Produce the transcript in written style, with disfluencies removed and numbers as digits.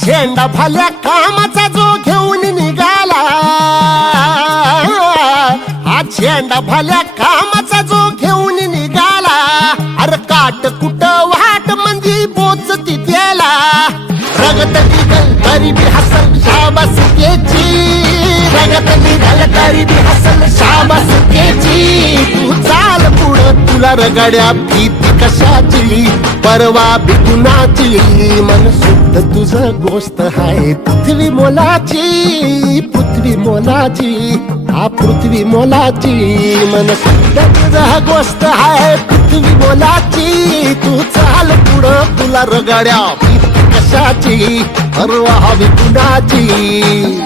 झेंडा भल्या कामाचा जो घेऊन निघाला, हा झेंडा भल्या कामाचा जो घेऊन निघाला, अरे काट कुट वाट मंदी पोचती त्याला, रगत निघल तरी बी हसल शाबासकीची, रगत निघल तरी बी हसल शाबासकीची, तू चाल पुढं तुला रगड्या भीती कशाची, परवा बी कुणाची, मन शुद्ध तुझं गोष्ट हाय पृथ्वी मोलाची, पृथ्वी मोलाची, हा पृथ्वी मोलाची, मन शुद्ध तुझं गोष्ट हाय पृथ्वी मोलाची, तू चाल पुढं तुला रगड्या भीती कशाची, परवा बी कुणाची.